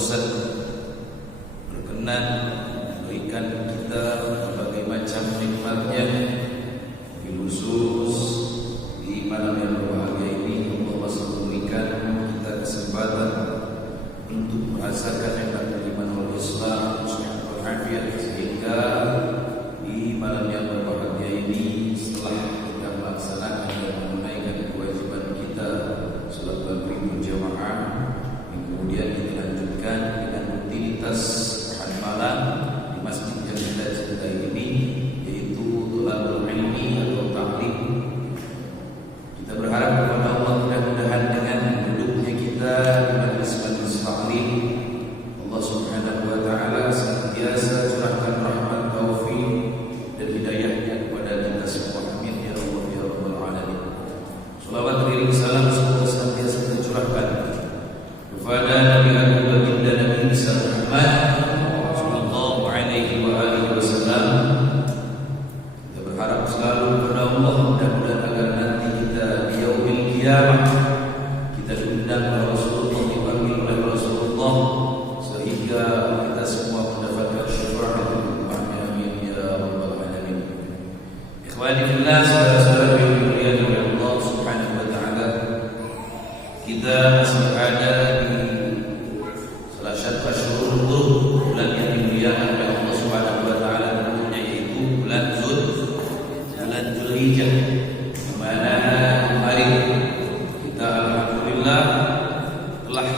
bosan berkenan memberikan kita berbagai macam nikmatnya. Khusus di malam yang berbahagia ini Allah masih memberikan kita kesempatan untuk merasakan nikmat iman wal Islam wal afiyah, sehingga di malam yang berbahagia ini setelah kita melaksanakan dan menunaikan kewajiban kita salat maghrib berjamaah, kemudian kita lanjutkan dengan rutinitas ahad malam di masjid yang kita cintai ini, yaitu thalabul ilmi atau ta'lim. Kita berharap kepada Allah mudah-mudahan dengan duduknya kita di majlis-majlis ta'lim, Allah Subhanahu wa taala senantiasa curahkan rahmat, taufik dan hidayahnya kepada kita semua. Amin ya Allah ya rabbal alamin. Shalawat dan salam semoga senantiasa tercurahkan kepada Nabi Agung baginda Nabi besar Muhammad sallallahu alaihi wa alihi wasallam. Kita berharap selalu kepada Allah mudah-mudahan agar nanti kita di yaumil qiyamah kita diundang oleh Rasulullah, dipanggil oleh Rasulullah, sehingga kita semua mendapatkan syafaat dan rahmatnya. Amin ya rabbal alamin. Ikhwani fillah, saudara-saudara yang dimuliakan oleh Allah Subhanahu wa taala, kita masih ada di salah satu asyhurul hurum, bulan yang dimuliakan oleh Allah Subhanahu wa taala, tentunya yaitu bulan Zulhijjah, di mana kemarin kita alhamdulillah telah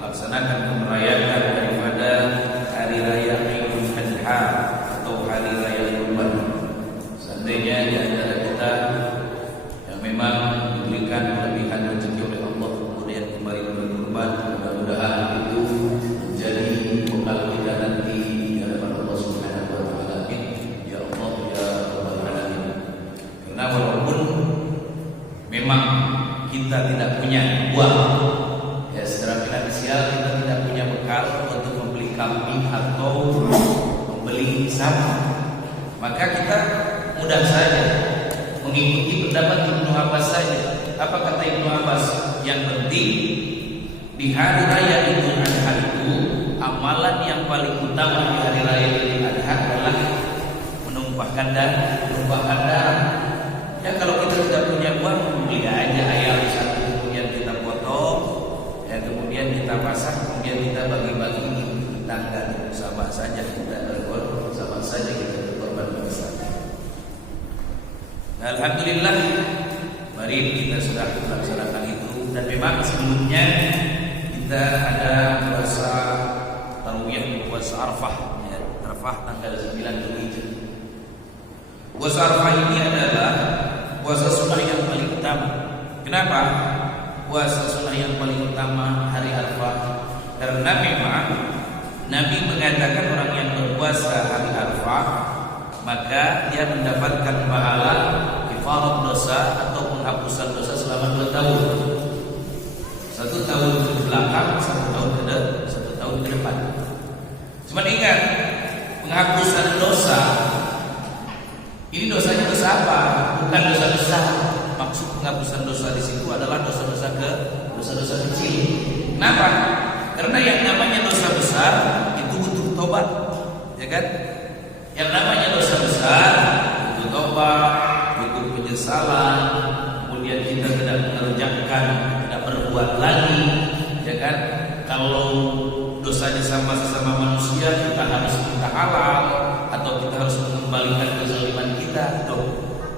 melaksanakan merayakan daripada hari raya Idul Adha atau hari raya Kurban. Seandainya di antara kita yang memang diberikan kelebihan rezeki oleh Allah kemudian kembali berkurban, mudah-mudahan itu menjadi bekal kita nanti di hadapan Allah Subhanahu wa taala. Amin ya Allah ya rabbal alamin. Karena walaupun memang kita tidak punya uang, ya secara finansial kita tidak punya bekal untuk membeli kambing atau membeli sapi, maka kita mudah saja mengikuti pendapat Ibnu Abbas saja. Apa kata Ibnu Abbas? Yang penting di hari raya Idul Adha itu amalan yang paling utama di hari raya Idul Adha adalah menumpahkan darah. Ya kalau kita tidak punya uang, beli aja ayam satu, kemudian kita potong, ya kemudian kita masak, kemudian kita bagi-bagi di tetangga, sama saja kita berkorban, sama saja kita berkorban bersama. Nah, alhamdulillah, mari kita sudah melaksanakan itu. Dan memang sebelumnya kita ada puasa tarawih, puasa Arafah, ya, Arafah tanggal 9 Zulhijjah. Puasa Arafah ini adalah puasa sunnah yang paling utama. Kenapa puasa sunnah yang paling utama hari Arafah? Karena memang Nabi mengatakan orang yang berpuasa hari Arafah maka dia mendapatkan pahala kafarat dosa atau penghapusan dosa selama 2 tahun. 1 tahun ke belakang, 1 tahun ke depan. Cuma ingat, penghapusan dosa ini dosanya dosa apa? Bukan dosa besar. Maksud penghapusan dosa di situ adalah dosa-dosa kecil. Kenapa? Karena yang namanya dosa besar itu butuh tobat, ya kan? Yang namanya dosa besar butuh tobat, butuh penyesalan, kemudian kita tidak mengerjakan, tidak berbuat lagi, ya kan? Kalau dosanya sama sesama manusia, kita harus minta halal atau kita harus mengembalikan kezaliman kita, atau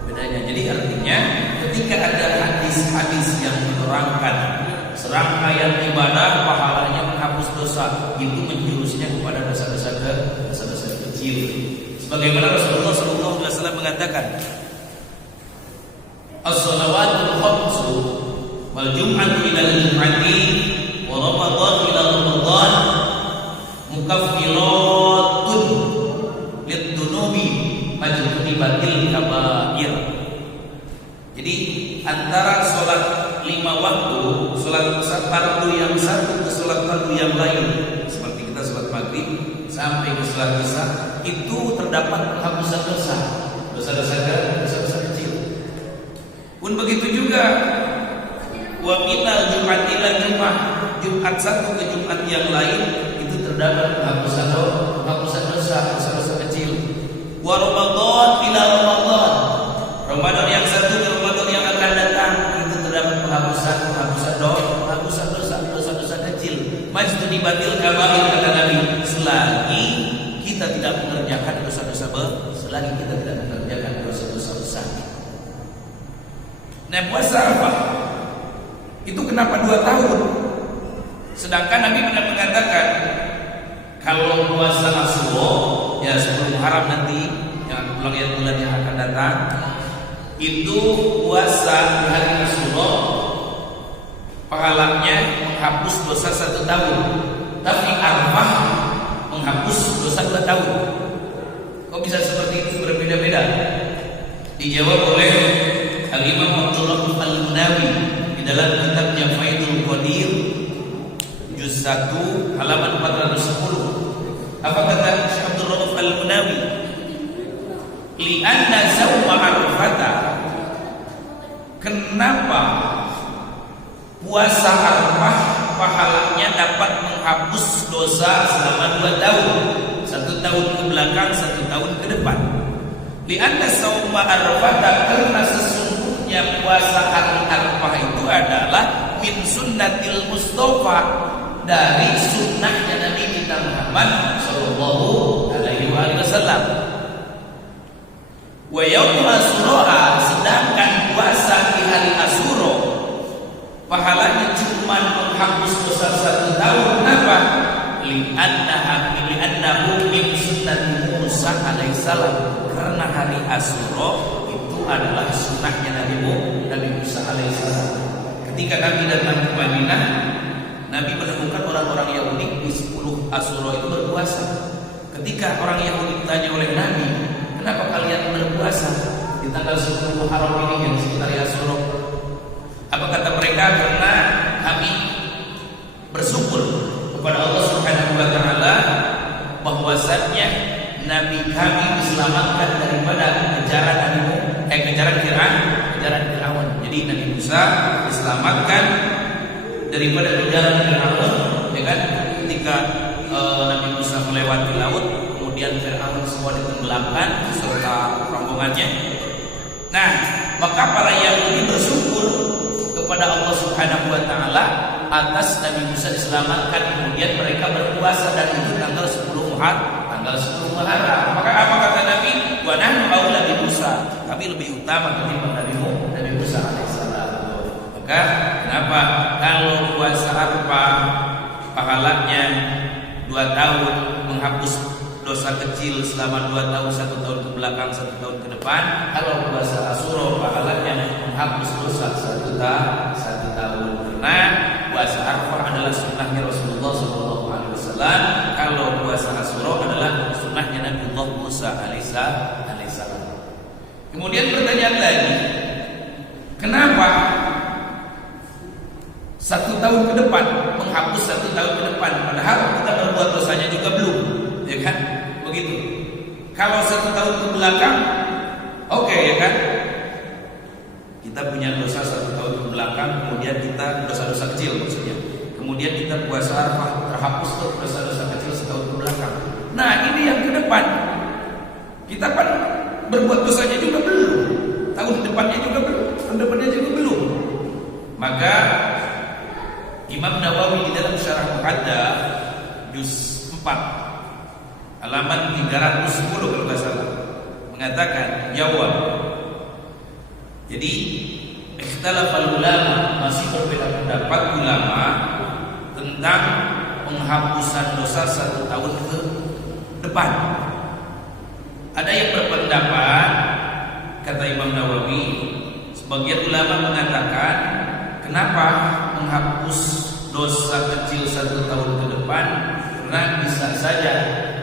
bedanya. Jadi artinya ketika ada hadis-hadis yang menerangkan serangkaian ibadah pahalanya menghapus dosa, itu menjurusnya kepada dosa-dosa kecil. Sebagaimana Rasulullah SAW mengatakan, as-salawatul khamsu wal jum'atu ila al-jum'ati wa ramadan ila ramadan mukaffiratun lid-dunubi majtunibatil kabair. Jadi antara sholat 5 waktu, sholat fardu yang satu ke sholat fardu yang lain, seperti kita sholat maghrib sampai ke sholat isya, itu terdapat penghapusan dosa kecil. Pun begitu juga wa minal jum'ati ila jum'ah, Jumat satu ke Jumat yang lain itu itu terdapat penghapusan dosa kecil. Wa Ramadan ila Ramadan, Ramadan yang satu ke Ramadan yang akan datang itu terdapat penghapusan dosa kecil. Majdu dibatil kabair kata Nabi, selagi kita tidak mengerjakan dosa-dosa besar. Nah, puasa Arafah itu kenapa 2 tahun? Sedangkan Nabi pernah mengatakan kalau puasa Asyura ya sebelum Muharram nanti yang bulan yang akan datang, itu puasa di hari Asyura pahalanya menghapus dosa 1 tahun, tapi Arafah menghapus dosa 2 tahun. Kok bisa seperti itu, berbeda-beda? Dijawab oleh Al-Imam Abdul Rahman Al-Munawi di dalam kitabnya Faidul Qadir juz 1 halaman 410. Apa kata Syekh Abdul Rahman Al-Munawi? Li'anna sawma Arafata, kenapa puasa Arafah pahalanya dapat menghapus dosa selama 2 tahun, 1 tahun ke belakang, 1 tahun ke depan. Li'anna sawma Arafata, karena sesungguhnya puasa hari Arafah itu adalah min sunnatil Mustafa, dari sunnahnya Nabi kita Muhammad sallallahu alaihi wasallam. Wa yaum Asyura, sedangkan puasa di hari Asyura pahalanya cuma menghapus dosa 1 tahun. Kenapa? Li'annahu min sunnati Musa alaihissalam, karena hari Asyura itu adalah sunnahnya Nabi Musa alaihissalam. Ketika Nabi datang ke Madinah, Nabi menemukan orang-orang Yahudi di 10 Asyura itu berpuasa. Ketika orang Yahudi ditanya oleh Nabi, kenapa kalian berpuasa di tanggal 10 Muharram ini yang disebut hari Asyura? Apa kata mereka? Karena kami bersyukur kepada Allah Subhanahu wa taala bahwasannya Nabi kami diselamatkan daripada kejaran Firaun. Jadi Nabi Musa diselamatkan daripada kejaran Firaun, ya kan? Ketika Nabi Musa melewati laut, kemudian Firaun semua ditenggelamkan beserta rombongannya. Nah, maka para Yahudi bersyukur kepada Allah Subhanahu wa taala atas Nabi Musa diselamatkan, kemudian mereka berpuasa dan itu tanggal 10 Muharram. Maka apa kata Nabi? Wa nahnu aula bi Musa, kami lebih utama ketimbang Nabi Musa alaihissalam. Maka kenapa kalau puasa Arafah pahalanya 2 tahun menghapus dosa kecil selama 2 tahun, 1 tahun ke belakang, 1 tahun ke depan. Kalau puasa Asyura pahalanya menghapus dosa 1 tahun. Karena puasa Arafah adalah sunnahnya Rasulullah SAW. Kalau puasa Asyura adalah sunnahnya Nabiullah Musa alaihissalam. Kemudian pertanyaan lagi, kenapa 1 tahun ke depan menghapus 1 tahun ke depan, padahal kita berbuat dosanya juga belum, ya kan? Begitu. Kalau 1 tahun ke belakang, oke, ya kan? Kita punya dosa 1 tahun ke belakang, kemudian kita dosa-dosa kecil maksudnya. Kemudian kita puasa Arafah, terhapus tuh dosa-dosa kecil 1 tahun ke belakang. Nah, ini yang ke depan. Kita kan berbuat dosanya juga belum, tahun depannya juga belum. Maka Imam Nawawi di dalam Syarah Muhaddah juz 4 halaman 310 kalau nggak salah mengatakan jawab. Jadi ikhtilafal ulama, masih berbeda pendapat ulama tentang penghapusan dosa 1 tahun ke depan. Ada yang berpendapat, kata Imam Nawawi, sebagian ulama mengatakan kenapa menghapus dosa kecil 1 tahun ke depan? Karena bisa saja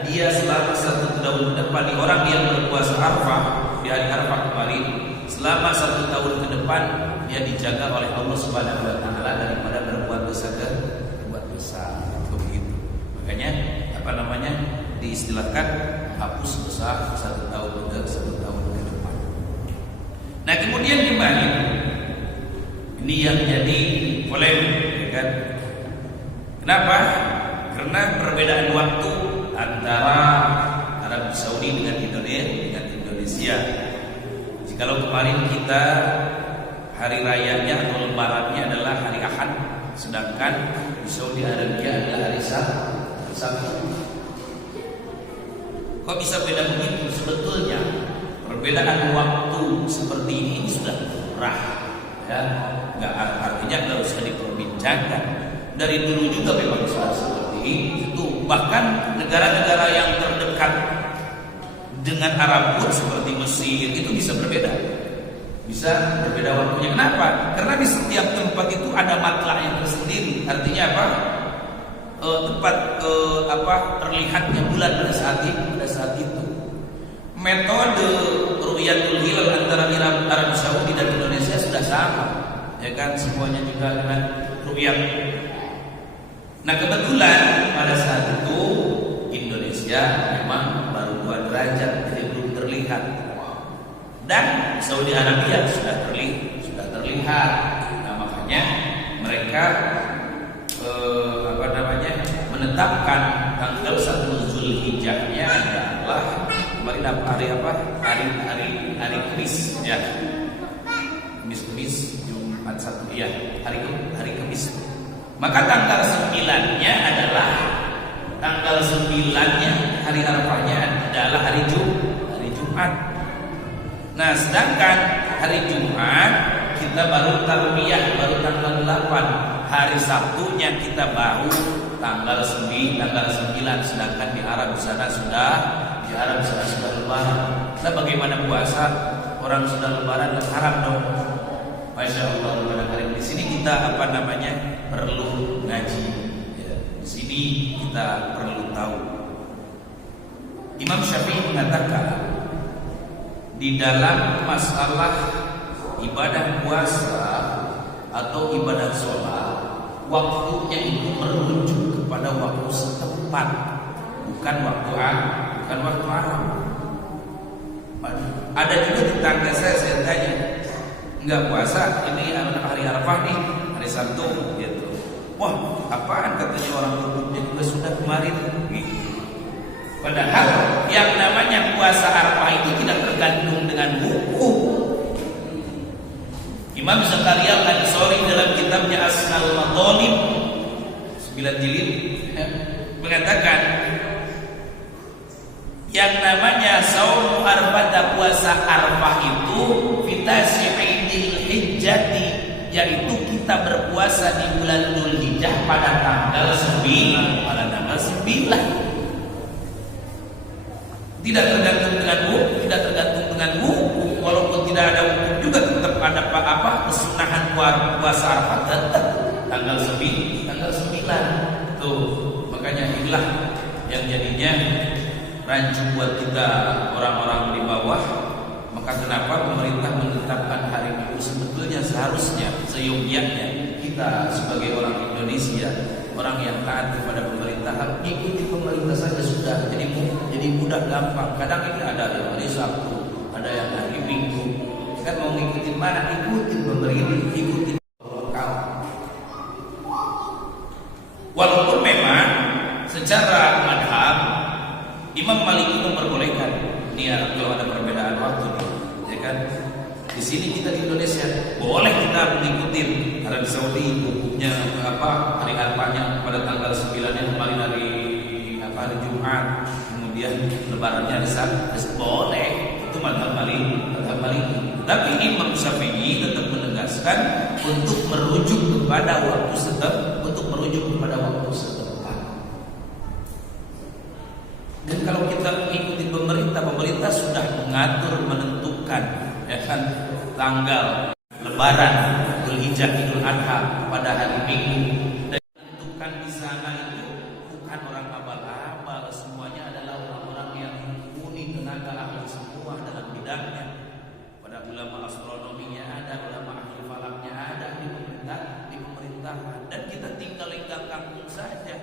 dia selama 1 tahun ke depan, di orang yang berpuasa Arafah di hari Arafah kemarin, selama 1 tahun ke depan dia dijaga oleh Allah Subhanahu wa taala daripada berbuat dosa. Begitu. Makanya diistilahkan menghapus dosa 1 tahun ke depan. Nah, kemudian kembali, ini yang jadi polemik, ya kan? Kenapa? Karena perbedaan waktu antara Arab Saudi dengan Indonesia. Jikalau kemarin kita hari rayanya atau lebarannya adalah hari Ahad, sedangkan di Saudi Arabia adalah hari Sabtu. Kok bisa beda begitu? Sebetulnya perbedaan waktu seperti ini sudah lumrah, ya, artinya nggak usah diperbincangkan. Dari dulu juga memang sudah seperti itu. Bahkan negara-negara yang terdekat dengan Arab pun seperti Mesir itu bisa berbeda waktunya. Kenapa? Karena di setiap tempat itu ada matlak yang tersendiri. Artinya apa? Tempat terlihatnya bulan pada saat itu. Metode ru'yatul hilal antara Arab Saudi dan Indonesia sudah sama, ya kan? Semuanya juga dengan ru'yat. Nah, kebetulan pada saat itu Indonesia memang baru 2 derajat, jadi belum terlihat. Dan Saudi Arabia sudah terlihat. Nah, makanya mereka menetapkan tanggal 1 Zulhijjahnya adalah kemarin hari Kamis, ya. Kamis Jumat 1, ya, hari Kamis. Maka tanggal 9-nya adalah hari Arafahnya adalah hari Jumat. Nah, sedangkan hari Jumat kita baru tarbiyah, baru tanggal 8. Hari Sabtunya kita baru tanggal 9, sedangkan di Arab sana sudah lebaran. Nah, bagaimana puasa? Orang sudah lebaran dan haram dong. Masya Allah, di sini kita perlu ngaji. Ya, di sini kita perlu tahu. Imam Syafi'i mengatakan di dalam masalah ibadah puasa atau ibadah sholat, waktunya itu merujuk kepada waktu setempat, bukan waktu Arab. Ada juga tetangga saya tanya, enggak puasa, ini hari Arafah nih, hari Sabtu, gitu. Wah, apaan katanya orang duduknya juga sudah kemarin, gitu. Padahal yang namanya puasa Arafah itu tidak tergantung dengan hukum. Imam Zakaria Al-Ansari dalam kitabnya Asnal Madhalib 9 jilid mengatakan yang namanya saum Arafah, puasa Arafah itu fitasi'idil hijjati, yaitu kita berpuasa di bulan Dzulhijjah pada tanggal 9. Tidak tergantung dengan hukum, walaupun tidak ada hukum juga tetap ada kesunahan puasa Arafah tetap tanggal 9. Tuh, makanya inilah yang jadinya rancu buat kita orang-orang di bawah. Maka kenapa pemerintah menetapkan hari Minggu? Sebetulnya seharusnya seyogyanya kita sebagai orang Indonesia, orang yang taat kepada pemerintahan, ikuti pemerintah saja sudah. Jadi mudah, gampang. Kadang ini ada yang hari Sabtu, ada yang hari Minggu. Kan mau ngikutin mana? Ikutin pemerintah, ikutin lokal. Walaupun memang secara madhab Imam Maliki memperbolehkan. Ini ya, kalau ada perbedaan waktu, ya kan? Di sini kita di Indonesia boleh kita mengikuti Arab Saudi hukumnya hari Arafahnya pada tanggal 9-nya kemarin hari Jumat, kemudian lebarannya hari Sabtu, boleh. Itu mazhab Maliki. Tapi Imam Syafi'i tetap menegaskan untuk merujuk kepada waktu setempat. Dan kalau kita mengikuti pemerintah sudah menentukan, ya kan, tanggal lebaran Dzulhijjah Idul Adha pada hari Minggu. Dan menentukan di sana itu bukan orang abal-abal, semuanya adalah orang-orang yang mumpuni, tenaga ahli semua dalam bidangnya. Pada ulama astronominya ada, ulama ahli falaknya ada di pemerintahan. Dan kita tinggal lenggang kampung saja.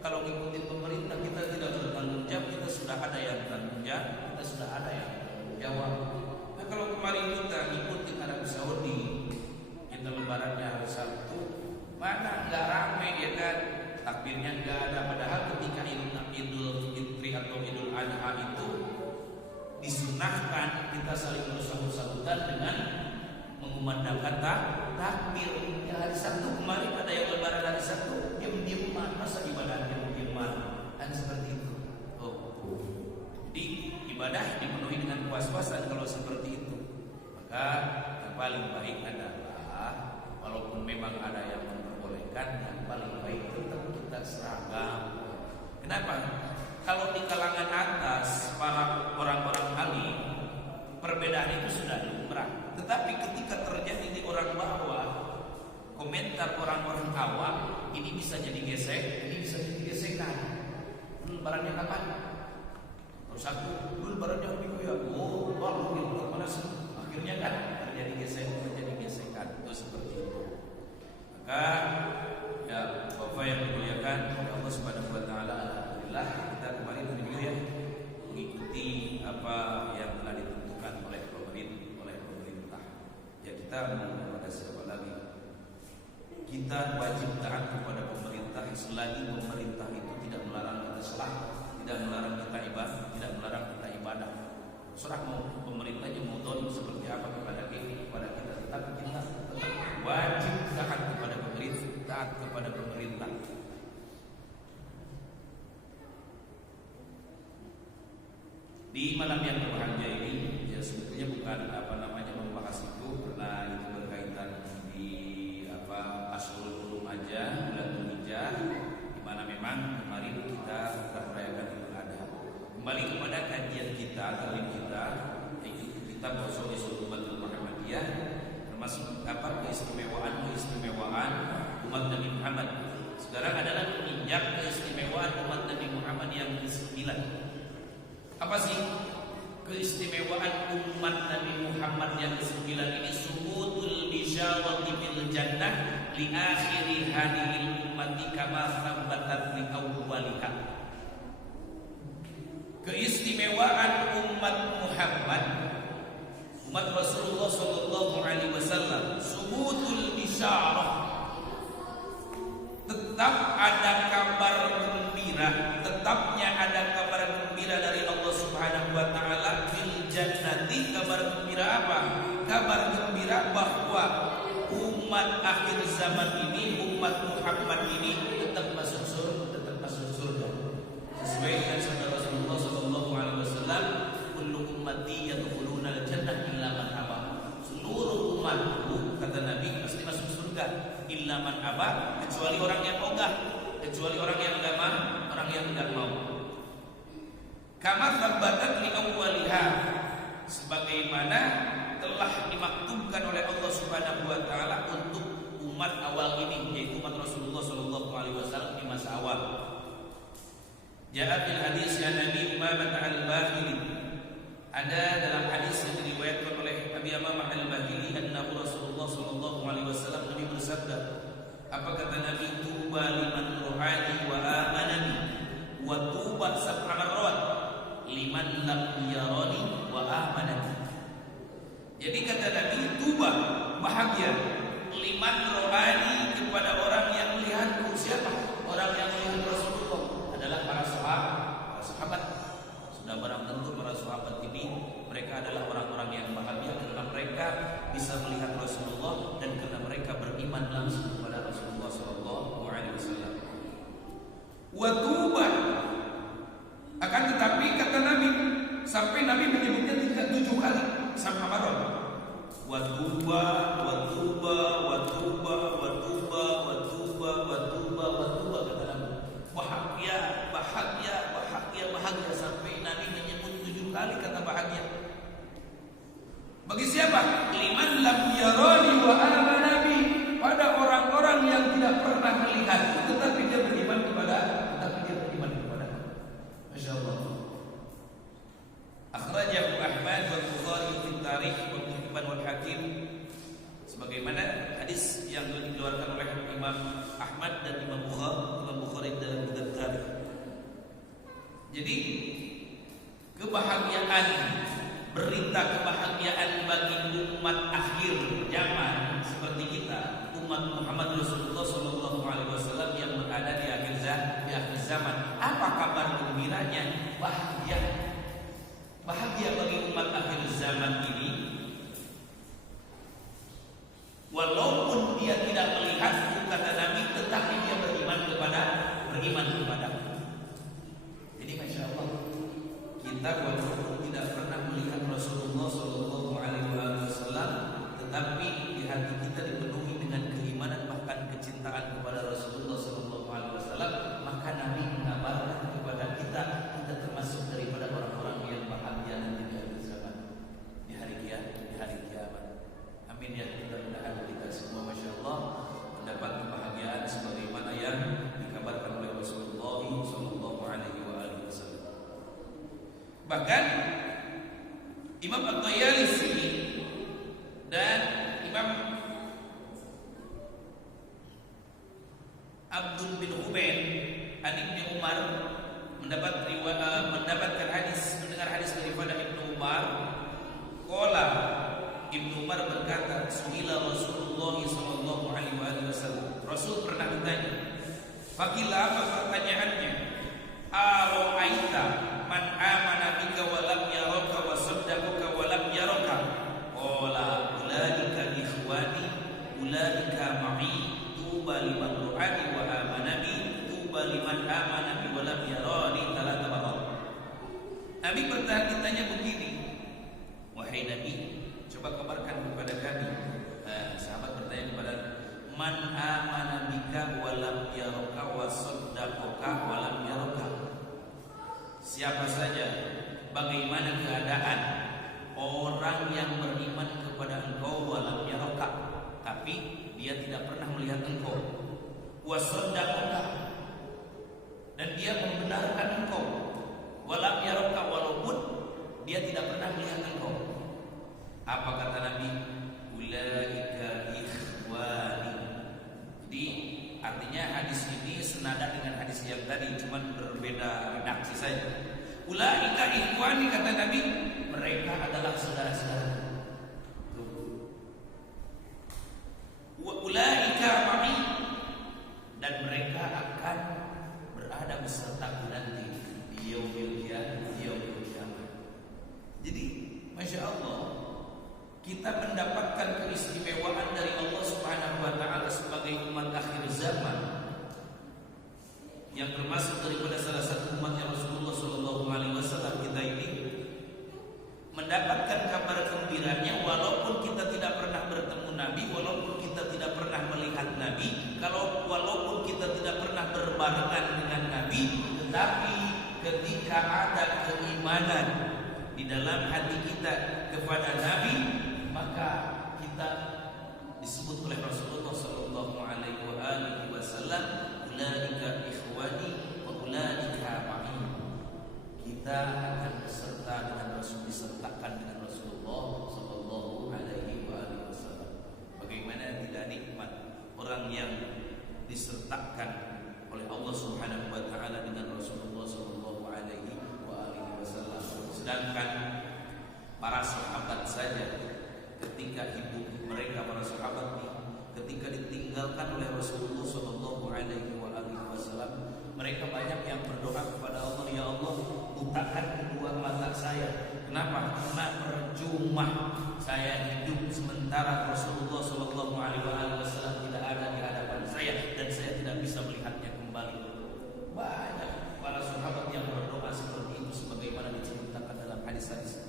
Kalau ngikutin pemerintah kita tidak bertanggung jawab, kita sudah ada yang bertanggung jawab, kita sudah ada yang bertanggung jawab. Nah, kalau kemarin kita ngikutin Arab Saudi, kita lebarannya hari Sabtu, mana nggak rame, ya kan? Takbirnya nggak ada. Padahal ketika ibadah dipenuhi dengan puas-puasan kalau seperti itu. Maka yang paling baik adalah walaupun memang ada yang memperbolehkan, yang paling baik tetap kita seragam. Kenapa? Kalau di kalangan atas para orang-orang alim perbedaan itu sudah lumrah. Tetapi ketika terjadi di orang bawah, komentar orang-orang awam, ini bisa jadi gesek, ini bisa jadi gesekan. Barangnya kapan? Terus aku dulu barangnya minggu ya, oh baru gitu kemana sih? Akhirnya kan terjadi gesekan itu seperti itu. Maka ya Bapak yang dimuliakan Allah Subhanahu Wa Taala, alhamdulillah kita kemarin video ya mengikuti apa yang telah ditentukan oleh pemerintah. Ya kita kepada siapa lagi? Kita wajib taat kepada pemerintah selagi pemerintah itu tidak melarang kita salat, tidak melarang kita ibadah, tidak melarang kita ibadah. Serah mau pemerintahnya mau dolim seperti apa kepada kita, tetap kita wajib taat kepada pemerintah, Di malam yang berbahagia ini, ya sebetulnya bukan membahas itu karena itu berkaitan di Ashurul Hurum aja, bulan Dzulhijjah, di mana memang kemarin kita telah merayakan Idul Adha. Kembali kepada kajian kita, taklim kita, yaitu kitab Ushul Sunnatul Muhammadiyah, termasuk keistimewaan umat Nabi Muhammad. Sekarang adalah menginjak keistimewaan umat Nabi Muhammad yang ke-9. Apa sih keistimewaan umat Nabi Muhammad yang ke-9 ini? Subutul bisyarati bil jannah li akhiri hadhil ummati kama thabbatat li awwaliha. Keistimewaan umat Muhammad, umat Rasulullah sallallahu alaihi wasallam, subutul bisyarah, tetap ada kabar gembira, tetapnya ada kabar gembira dari Allah Subhanahu wa taala bil jannati. Kabar gembira apa? Kabar gembira bahwa umat akhir zaman ini, umat Muhammad ini tetap masuk surga. Sesuai dengan sabda Rasulullah sallallahu alaihi wasallam, kullu ummati yadkhuluna al-jannah illa man aba. Seluruh umatku, kata Nabi, pasti masuk surga illa man aba, kecuali orang yang ogah, kecuali orang yang tidak mau. Kama thabbatat li awwaliha, sebagaimana telah dimaktubkan oleh Allah Subhanahu wa taala untuk umat awal ini, yaitu umat Rasulullah sallallahu alaihi wasallam di masa awal. Ja'a fil hadis ya Nabi Umamah al-Bahili, ada dalam hadis yang diriwayatkan oleh Abi Umamah al-Bahili, anna Rasulullah sallallahu alaihi wasallam, Nabi bersabda, apa kata Nabi? Tuba liman ruhani wa amanani wa tuba sab'a marrat liman lam yarani wa amanani. Jadi kata Nabi, tuba, bahagia, liman rohani, kepada orang yang melihatku. Siapa? Orang yang melihat Rasulullah adalah para sahabat. Sudah barang tentu para sahabat ini mereka adalah orang-orang yang bahagia karena mereka bisa melihat Rasulullah dan karena mereka beriman langsung kepada Rasulullah sallallahu alaihi wasallam. Wa tuba, akan tetapi kata Nabi, sampai Nabi menyebutnya 7 kali sama marot. Wa tuba, wa tuba, wa tuba, wa tuba, wa tuba, wa tuba, wa tuba, kata Nabi. Bahagia sampai Nabi menyebut 7 kali kata bahagia. Bagi siapa? Liman lam yarani wa amana bi, pada orang-orang yang tidak pernah melihat tetapi dia beriman kepada, Masya Allah. Akhrajahu Ahmad wa Bukhari fi Tarikh wa Ibn wal Hakim, sebagaimana hadis yang dikeluarkan oleh Imam Ahmad dan Imam Bukhari dalam kitab Tarikh. Jadi kebahagiaan, berita kebahagiaan bagi umat akhir zaman seperti kita, umat Muhammad Rasulullah sallallahu alaihi wasallam yang berada di akhir zaman. Apa kabar gembiranya? Bahagia bagi umat akhir zaman ini, walaupun dia tidak melihatku, kata Nabi, tetapi dia beriman kepada. Jadi Masya Allah, kita walaupun tidak Bahkan Imam At-Tayalisi dan Imam Abdul bin Ubaid an Ibnu Umar mendapatkan mendengar hadis daripada Ibnu Umar. Qala, Ibnu Umar berkata, "Su'ila Rasulullah sallallahu alaihi wasallam." Rasul pernah ditanya. Faqila, apa pertanyaannya? Ara'aita man amana bika wa lam yaraka wa saddaqaka wa lam yaraka? Qala, ulaika ikhwani, ulaika ma'i, tuba liman ra'ani wa amana bi, tuba liman amana bi wa lam yarani, talata marrat. Nabi bertanya begini, wahai Nabi, coba kabarkan kepada kami. Sahabat bertanya kepada, man amana bika wa lam yaraka wa saddaqaka wa lam yaraka? Siapa saja, bagaimana keadaan orang yang beriman kepada engkau wa lam yaraka, tapi dia tidak pernah melihat engkau, wa saddaqaka, dan dia membenarkan engkau, wa lam yaraka, walaupun dia tidak pernah melihat engkau. Apa kata Nabi? Ulaika ikhwani. Jadi artinya hadis ini senada dengan hadis yang tadi, cuma berbeda redaksi saja. Ulaika ikhwani, kata Nabi, mereka adalah saudara-saudara. Wa ulaika ma'i, dan mereka akan berada besertaku nanti di yaumil qiyamah. Jadi Masya Allah, kita mendapatkan keistimewaan dari Allah Subhanahu wa taala sebagai umat akhir zaman, yang termasuk daripada salah satu umatnya Rasulullah sallallahu alaihi wasallam. Kita ini mendapatkan kabar gembiranya walaupun kita tidak pernah bertemu Nabi, walaupun kita tidak pernah melihat Nabi, walaupun kita tidak pernah berbarengan dengan Nabi, tetapi ketika ada keimanan di dalam hati kita kepada Nabi, maka kita disebut oleh Rasulullah sallallahu alaihi wasallam, ulaika ikhwani wa ulaika ma'i. Kita akan beserta dengan Rasul, disertakan dengan Rasulullah sallallahu alaihi wasallam. Bagaimana tidak nikmat orang yang disertakan oleh Allah Subhanahu wa taala dengan Rasulullah sallallahu alaihi wasallam. Sedangkan para sahabat saja, ketika hidup mereka, para sahabat ini, ketika ditinggalkan oleh Rasulullah sallallahu alaihi wasallam, mereka banyak yang berdoa kepada Allah, ya Allah, butakan kedua mata saya. Kenapa? Karena percuma saya hidup sementara Rasulullah sallallahu alaihi wasallam tidak ada di hadapan saya dan saya tidak bisa melihatnya kembali. Banyak para sahabat yang berdoa seperti itu sebagaimana diceritakan dalam hadis-hadis.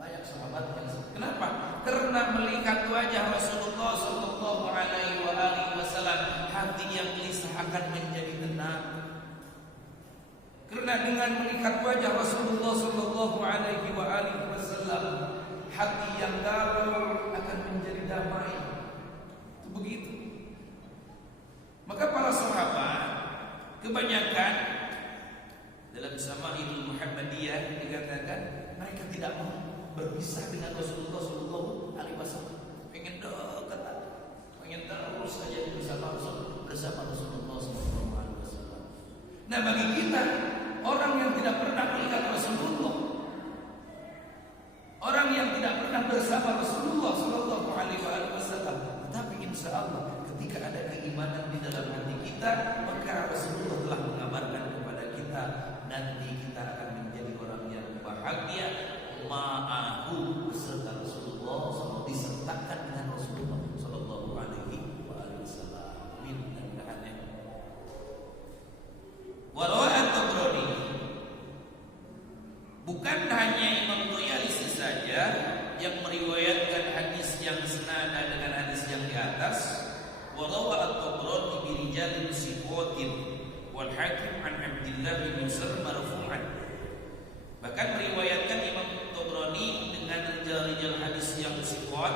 Banyak sahabat yang, kenapa? Karena melihat wajah Rasulullah sallallahu alaihi wasallam, hati yang gelisah akan menjadi tenang. Karena dengan melihat wajah Rasulullah sallallahu alaihi wasallam, hati yang galau akan menjadi damai. Itu begitu. Maka para sahabat kebanyakan dalam Syama'il Muhammadiyah dikatakan mereka tidak mau berpisah dengan Rasulullah sallallahu alaihi wasallam. Pengen dekat, pengen terus saja bersama Rasulullah sallallahu alaihi wasallam. Nah, bagi kita orang yang tidak pernah melihat Rasulullah, orang yang tidak pernah bersama Rasulullah sallallahu alaihi wasallam, tetapi insya Allah ketika ada keimanan di dalam hati kita, maka Rasulullah telah mengabarkan kepada kita, nanti kita akan menjadi orang yang bahagia ma'ahu, beserta Rasulullah, disertakan dengan Rasulullah sallallahu alaihi wasallam. Amin. Walau At-Tabrani, bukan hanya Imam Tayalisi saja yang meriwayatkan hadis yang senada dengan hadis yang di atas. Walau At-Tabrani bi rijalin siqatin wal Hakim an Abdullah bin Yusr marfu'an. Bahkan meriwayatkan Imam Tabrani dengan rijal-rijal hadis yang siqat,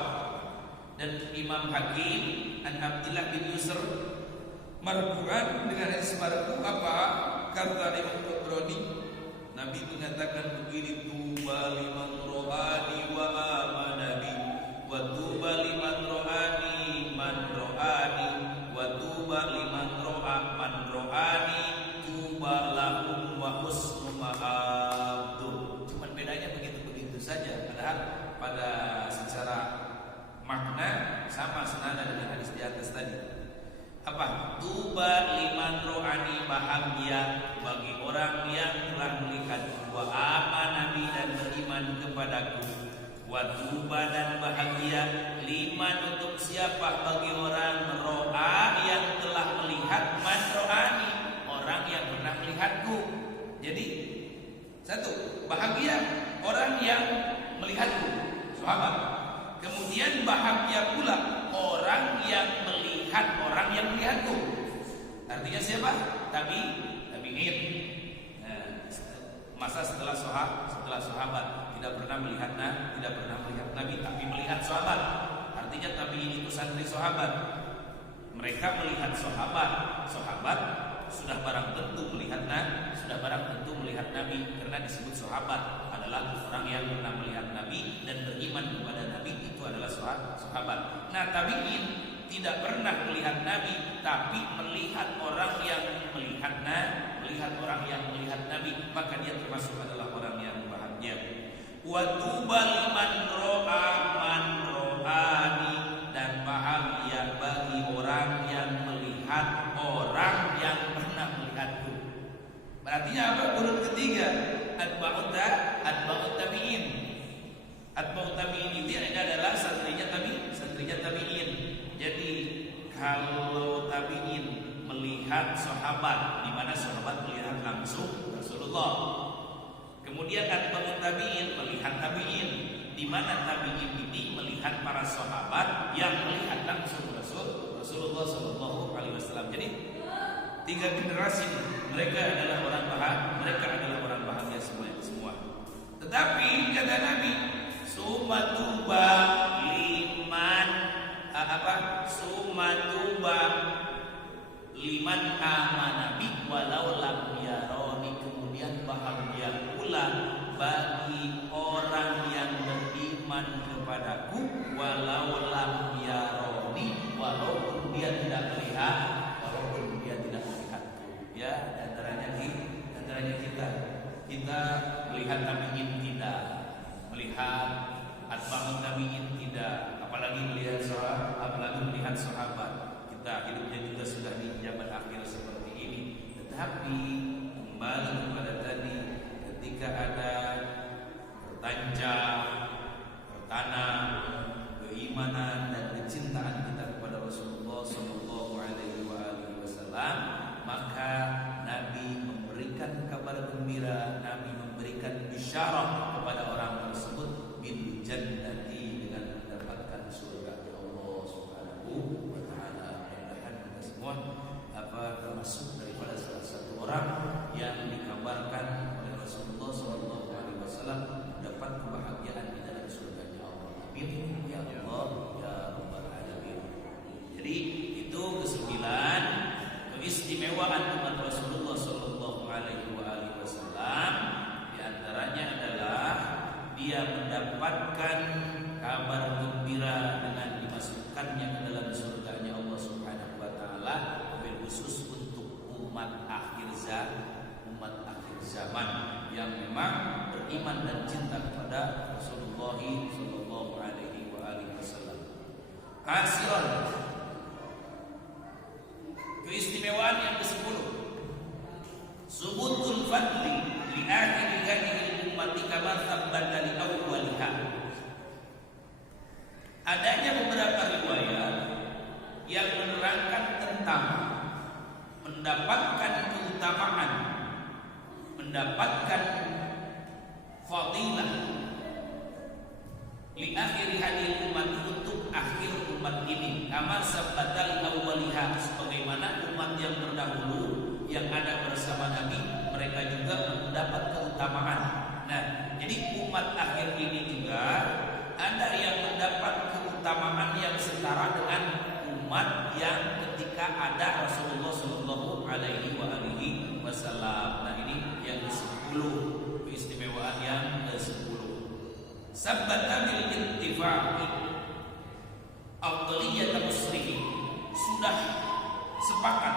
dan Imam Hakim an Abdullah bin Yusr marfu'an dengan hadis marfu'. Apa kata Imam Tabrani? Nabi mengatakan begini, tuba liman ro'ani wa amana bi, wa tuba liman ro'ani man ro'ani, wa tuba liman ro'a man ro'ani, tuba lahum wa husnu ma'ab. Cuman bedanya begitu-begitu saja, padahal pada secara makna sama senada dengan hadis di atas tadi. Apa? Tuba liman ro'ani, bahagia bagi orang yang telah melihat wa amana bi, dan beriman kepadaku. Wa tuba, dan bahagia liman, untuk siapa? Bagi orang ro'a, yang telah melihat, man ro'ani, orang yang pernah melihatku. Jadi satu, bahagia orang yang melihatku, sahabat. Kemudian bahagia pula orang yang melihat orang yang melihatku. Artinya siapa? Tabi'in. Nah, masa setelah sahabat tidak pernah melihat Nabi, tapi melihat sahabat. Artinya tabi'in itu santri sahabat. Mereka melihat sahabat sudah barang tentu melihat Nabi, karena disebut sahabat adalah orang yang pernah melihat Nabi dan beriman kepada Nabi, itu adalah sahabat. Nah, tabi'in tidak pernah melihat Nabi, tapi melihat orang yang melihat Nabi, maka dia termasuk adalah orang yang bahagia. Wa tuba liman ro'a man ro'ani, dan bahagia bagi orang yang melihat orang yang pernah melihatku. Berarti apa? Urut ketiga, atba'ut tabi'in. Atba'ut tabi'in itu adalah santrinya tabi'in. Jadi kalau tabi'in melihat sahabat, di mana sahabat melihat langsung Rasulullah. Kemudian atba'ut tabi'in melihat tabi'in, di mana tabi'in ini melihat para sahabat yang melihat langsung Rasulullah sallallahu alaihi wasallam. Jadi tiga generasi mereka adalah orang bahagia semua. Tetapi kata Nabi, sumatuba liman liman amana bi walau lam yaroni. Kemudian bahagia pula bagi orang yang beriman kepadaku walau lam yaroni, walaupun dia tidak melihatku. Ya, antaranya kita melihat tabi'in tidak, melihat atba'ut tabi'in tidak, apalagi melihat sahabat. Kita hidupnya juga sudah di zaman akhir seperti ini. Tetapi kembali kepada tadi, ketika ada bertanam keimanan dan kecintaan kita kepada Rasulullah sallallahu alaihi wasallam, maka Nabi memberikan kabar gembira, Nabi memberikan isyarat kepada orang tersebut bil jannati, dengan mendapatkan surga Allah Subhanahu wa taala. Mudah-mudahan kita semua termasuk daripada salah satu orang yang dikabarkan oleh Rasulullah sallallahu alaihi wasallam dapat kebahagiaan di dalam surganya Allah. Amin ya Allah ya rabbal alamin. Jadi itu kesembilan keistimewaan umat Rasulullah sallallahu alaihi wasallam. Di antaranya adalah dia mendapatkan kabar gembira dengan dimasukkannya ke dalam surganya Allah Subhanahu wa taala, wabil khusus untuk umat akhir zaman yang memang beriman dan cinta kepada Rasulullah sallallahu alaihi wasallam. Asiran, keistimewaan yang ke-10, subutul fadli li akhiri hadhihi ummati kama tsabbata li awwaliha. Adanya beberapa riwayat yang menerangkan tentang mendapatkan keutamaan, mendapatkan fadilah li akhiri hadhihi ummati, untuk akhir umat ini, kama tsabbata li awwaliha, sebagaimana umat yang terdahulu yang ada bersama Nabi, mereka juga mendapat keutamaan. Nah, jadi umat akhir ini juga ada yang mendapat keutamaan yang setara dengan umat yang ketika ada Rasulullah sallallahu alaihi wasallam. Nah, ini yang ke-10. Sabata bil ittifaqi afdaliyat muslimin, sudah sepakat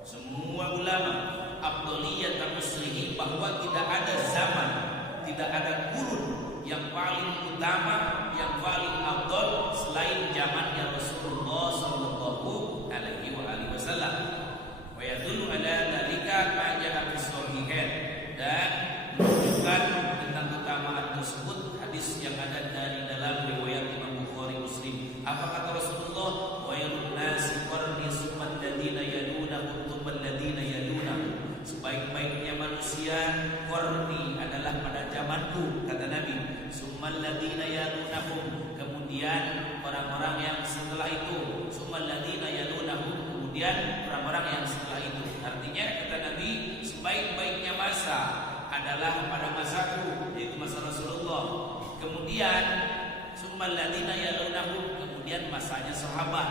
semua ulama afdaliyat muslimin bahwa tidak ada zaman, tidak ada kurun yang paling utama, yang paling afdal selain zamannya Rasulullah sallallahu alaihi wasallam. Wa yadullu ala dzalika ma ja'a fi sahihain, dan menunjukkan tentang keutamaan tersebut hadis yang ada dari dalam riwayat Imam Bukhari Muslim. Apa kata Rasulullah? Wa yunasi qarni summa alladziina yalunahum thumma alladziina yalunahum. Sebaik-baiknya manusia qarni adalah pada zamanku, kata Nabi. Summa alladziina yalunahum, kemudian orang-orang yang setelah itu. Summa alladziina yalunahum, kemudian orang-orang yang setelah itu. Artinya kata Nabi, sebaik-baiknya masa adalah pada masaku, yaitu masa Rasulullah. Kemudian summal ladzina yalunahum, kemudian masanya sahabat.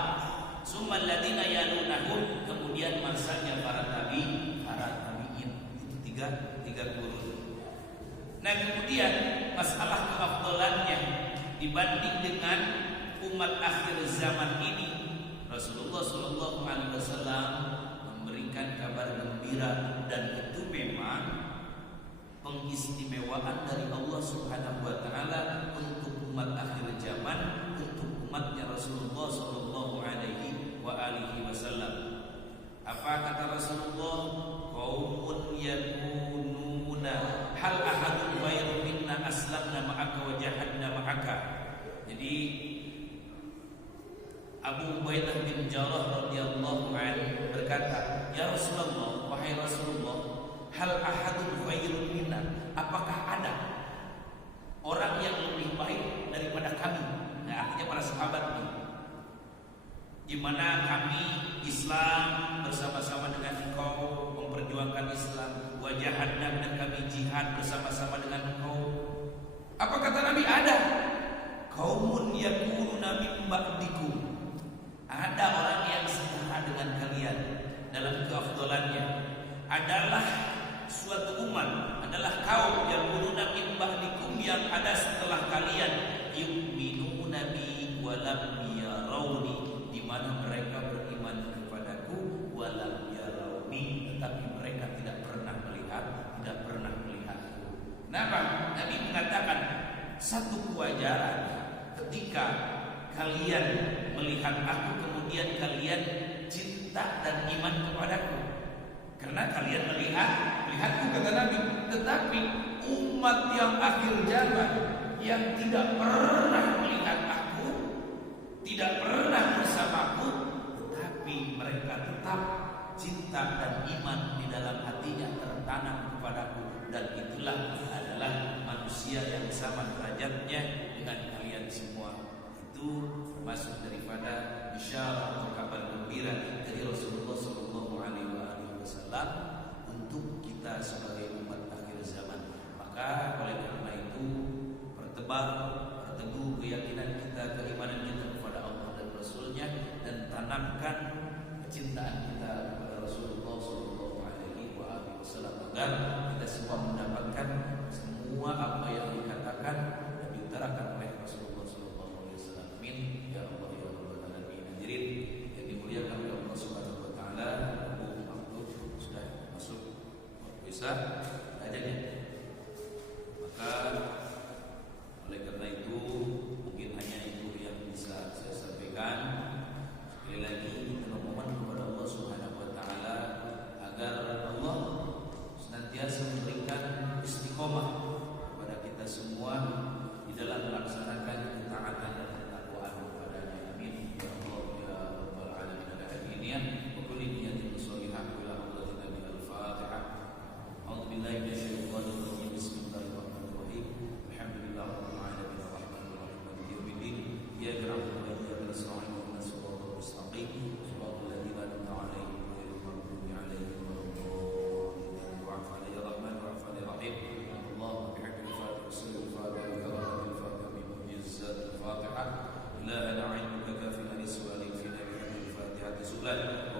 Summal ladzina yalunahum, kemudian masanya para tabi'in. Itu tiga kurun. Nah, kemudian masalah keafdalannya dibanding dengan umat akhir zaman ini, Rasulullah sallallahu alaihi wasallam memberikan kabar gembira, dan itu memang pengistimewaan dari Allah Subhanahu wa taala untuk umat akhir zaman, untuk umatnya Rasulullah sallallahu alaihi wasallam. Apa kata Rasulullah? Qaumun yakununa hal ahadun ghairu minna aslamna ma'aka wa jahadna ma'aka. Jadi Abu Ubaidah bin Jarrah radhiyallahu anhu berkata, "Ya Rasulullah, wahai Rasulullah, hal ahadun khairun minna, apakah ada orang yang lebih baik daripada kami?" Nah, artinya para sahabat ini, di mana kami Islam bersama-sama dengan engkau, memperjuangkan Islam, wajahadna, dan kami jihad bersama-sama dengan engkau. Apa kata Nabi? Ada. Qaumun yakununa min ba'dikum, ada orang yang setara dengan kalian dalam keafdalannya, adalah suatu umat, adalah kaum yang yakununa min ba'dikum, yang ada setelah kalian, yu'minuna bi wa lam yarawni, di mana mereka beriman kepadaku, wa lam yarawni, tetapi mereka tidak pernah melihatku. Kenapa? Nabi mengatakan satu kewajaran ketika kalian melihat aku, kemudian kalian cinta dan iman kepadaku, karena kalian melihatku, kata Nabi. Tetapi umat yang akhir zaman, yang tidak pernah melihat aku, tidak pernah bersamaku, tetapi mereka tetap cinta dan iman di dalam hatinya tertanam kepadaku, dan itulah adalah manusia yang sama derajatnya dengan kalian semua. Itu termasuk daripada isyarat atau kabar gembira dari Rasulullah sallallahu alaihi wasallam untuk kita sebagai umat akhir zaman. Maka oleh karena itu, perteguh keyakinan kita, keimanan kita kepada Allah dan Rasulnya, dan tanamkan kecintaan kita kepada Rasulullah sallallahu alaihi wasallam, agar kita semua mendapatkan semua apa yang dikatakan dan diutarakan oleh Rasulullah sallallahu alaihi wasallam. Amin ya Allah ya rabbal alamin. Hadirin yang dimuliakan oleh Allah Subhanahu wa taala, waktu sudah masuk waktu Isya ajannya. Maka oleh karena itu, mungkin hanya itu yang bisa saya sampaikan. Sekali lagi kita memohon kepada Allah Subhanahu wa taala agar Allah senantiasa memberikan istiqomah kepada kita semua di dalam melaksanakan ketaatan dan ketakwaan kepadanya. Amin ya Allah ya rabbal alamin. Al-hadiniyah wa kulli niyatin shalihah bila hadratin Nabi al-Fatihah. A'udzubillahi minasyaitonir rajim. Bismillahirrahmanirrahim. Alhamdulillahirabbil alamin arrahmanir rahim maliki yaumiddin. Iyyaka na'budu wa iyyaka nasta'in ihdinas siratal mustaqim siratal ladzina an'amta 'alaihim ghairil maghdubi 'alaihim waladdallin. Wa'fu 'anna ya rahman wa'fu 'anna rahim. Allahumma bihaqqil Fatiha sallallahu alaihi wa sallam al-Fatiha bi mu'jizzat al-Fatiha. La ilaha illa anta kafina li su'ali fi nabiyyil Fatiha su'al wa